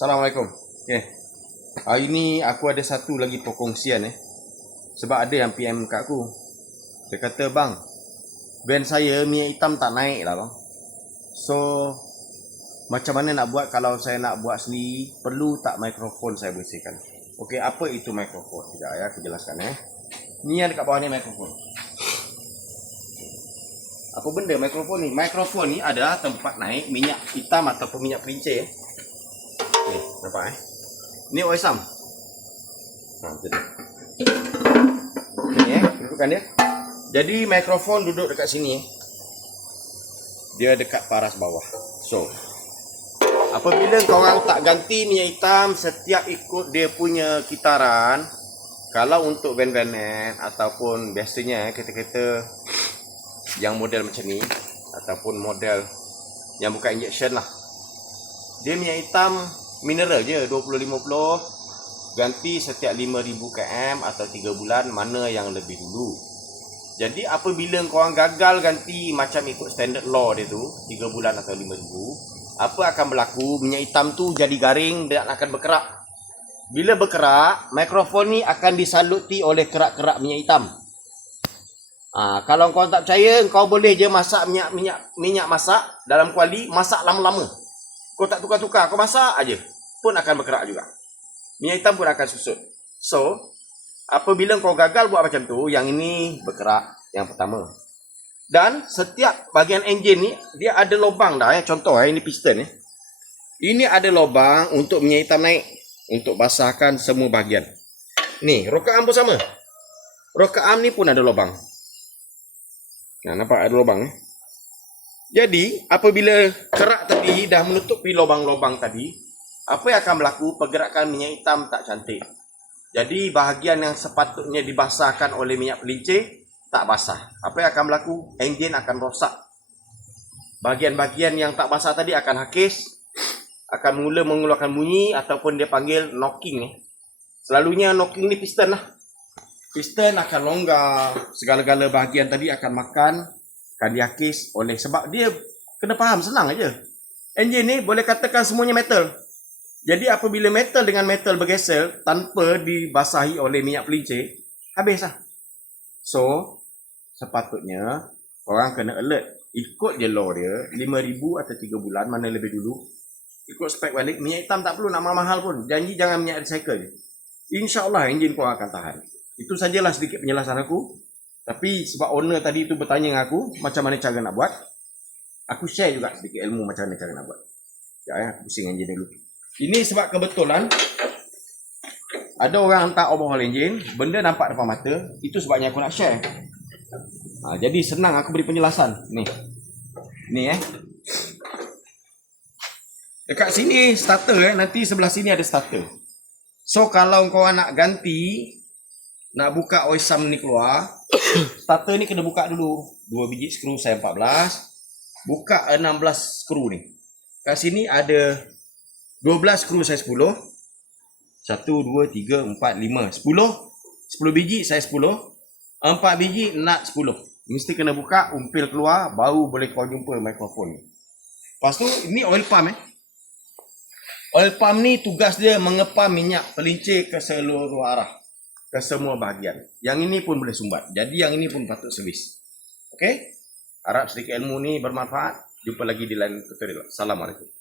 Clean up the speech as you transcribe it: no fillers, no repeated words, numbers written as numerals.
Assalamualaikum. Okay. Hari ni aku ada satu lagi perkongsian Sebab ada yang PM kat aku. Dia kata, bang, van saya minyak hitam tak naik lah bang. So, macam mana nak buat kalau saya nak buat sendiri? Perlu tak mikrofon saya bersihkan? Okay, apa itu mikrofon? Sekejap ya, aku jelaskan Ni yang dekat bawah ni mikrofon. Apa benda mikrofon ni? Mikrofon ni adalah tempat naik minyak hitam ataupun minyak pelincir. Ni, nampak Ni oil sam. Macam ni dudukan dia. Jadi mikrofon duduk dekat sini Dia dekat paras bawah. So, apabila korang tak ganti minyak hitam setiap ikut dia punya kitaran, kalau untuk van-van ataupun biasanya kereta-kereta yang model macam ni ataupun model yang bukan injection lah, dia minyak hitam mineral je 20-50, ganti setiap 5000 km atau 3 bulan, mana yang lebih dulu. Jadi apabila korang gagal ganti macam ikut standard law dia tu 3 bulan atau 5000, apa akan berlaku? Minyak hitam tu jadi garing dan akan berkerak. Bila berkerak, mikrofon ni akan disaluti oleh kerak-kerak minyak hitam. Kalau kau tak percaya, kau boleh je masak minyak masak dalam kuali, masak lama-lama. Kau tak tukar-tukar, kau masak aja pun akan berkerak juga. Minyak hitam pun akan susut. So, apabila kau gagal buat macam tu, yang ini berkerak, yang pertama. Dan setiap bahagian enjin ni, dia ada lubang dah Contoh ini piston Ini ada lubang untuk minyak hitam naik, untuk basahkan semua bahagian. Ni, roka arm pun sama. Roka arm ni pun ada lubang. Nampak ada lubang Jadi, apabila kerak tadi dah menutupi lubang-lubang tadi, apa yang akan berlaku? Pergerakan minyak hitam tak cantik. Jadi, bahagian yang sepatutnya dibasahkan oleh minyak pelincir, tak basah. Apa yang akan berlaku? Enjin akan rosak. Bahagian-bahagian yang tak basah tadi akan hakis, akan mula mengeluarkan bunyi ataupun dia panggil knocking Selalunya knocking ni piston lah. Piston akan longgar, segala-gala bahagian tadi akan makan, akan dihakis oleh, sebab dia kena faham, senang aja. Enjin ni boleh katakan semuanya metal. Jadi apabila metal dengan metal bergeser tanpa dibasahi oleh minyak pelincir, habis lah. So, sepatutnya korang kena alert. Ikut je law dia, 5000 atau 3 bulan, mana lebih dulu. Ikut spek balik. Minyak hitam tak perlu nak mahal pun. Janji jangan minyak recycle je. InsyaAllah enjin korang akan tahan. Itu sajalah sedikit penjelasan aku. Tapi sebab owner tadi tu bertanya dengan aku macam mana cara nak buat, aku share juga sedikit ilmu macam mana cara nak buat. Aku pusing enjin dulu. Ini sebab kebetulan ada orang hantar overhaul enjin, benda nampak depan mata, itu sebabnya aku nak share. Jadi senang aku beri penjelasan. Ni dekat sini starter nanti sebelah sini ada starter. So kalau kau nak ganti, nak buka oil sam ni keluar, starter ni kena buka dulu. 2 biji skru saya 14. Buka 16 skru ni. Kat sini ada 12 skru saya 10. 1, 2, 3, 4, 5, 10. 10 biji saya 10. 4 biji nut 10. Mesti kena buka, umpil keluar, baru boleh kau jumpa mikrofon ni. Lepas tu, ini oil pump Oil pump ni tugas dia mengepam minyak pelincir ke seluruh arah, ke semua bahagian. Yang ini pun boleh sumbat. Jadi yang ini pun patut servis. Okey? Harap sedikit ilmu ni bermanfaat. Jumpa lagi di lain tutorial. Assalamualaikum.